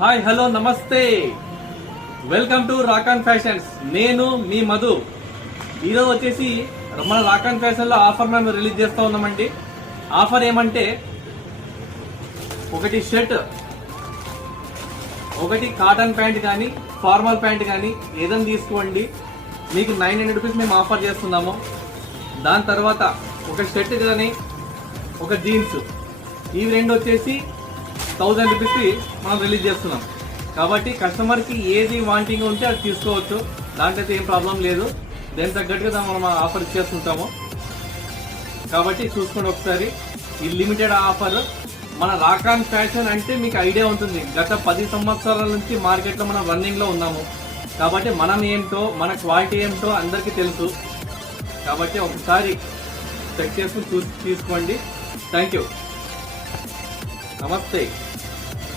Hi hello నమస్తే, welcome to రాకాన్ fashions. నేను మీ మధు. ఈరోజు వచ్చేసి మన రాకాన్ ఫ్యాషన్ లో ఆఫర్ మేము రిలీజ్ చేస్తూ ఉన్నామండి. ఆఫర్ ఏమంటే ఒకటి షర్ట్, ఒకటి కాటన్ ప్యాంట్ కానీ ఫార్మల్ ప్యాంట్ కానీ ఏదైనా తీసుకోండి, మీకు 900 రూపీస్ మేము ఆఫర్ చేస్తున్నాము. దాని తర్వాత ఒక షర్ట్ కానీ ఒక జీన్స్, ఇవి రెండు వచ్చేసి 1000 రూపీస్కి మనం రిలీజ్ చేస్తున్నాం. కాబట్టి కస్టమర్కి ఏది వాంటింగ్ ఉంటే అది తీసుకోవచ్చు, దాంట్లో అయితే ఏం ప్రాబ్లం లేదు. దాని తగ్గట్టుగా మనం ఆఫర్ ఇచ్చేస్తుంటాము. కాబట్టి చూసుకోండి ఒకసారి. ఈ లిమిటెడ్ ఆఫర్. మన రాకాన్ ఫ్యాషన్ అంటే మీకు ఐడియా ఉంటుంది, గత 10 సంవత్సరాల నుంచి మార్కెట్లో మనం రన్నింగ్లో ఉన్నాము. కాబట్టి మనం ఏంటో, మన క్వాలిటీ ఏంటో అందరికీ తెలుసు. కాబట్టి ఒకసారి చెక్ చేసుకుని చూసి తీసుకోండి. Thank you. నమస్తే.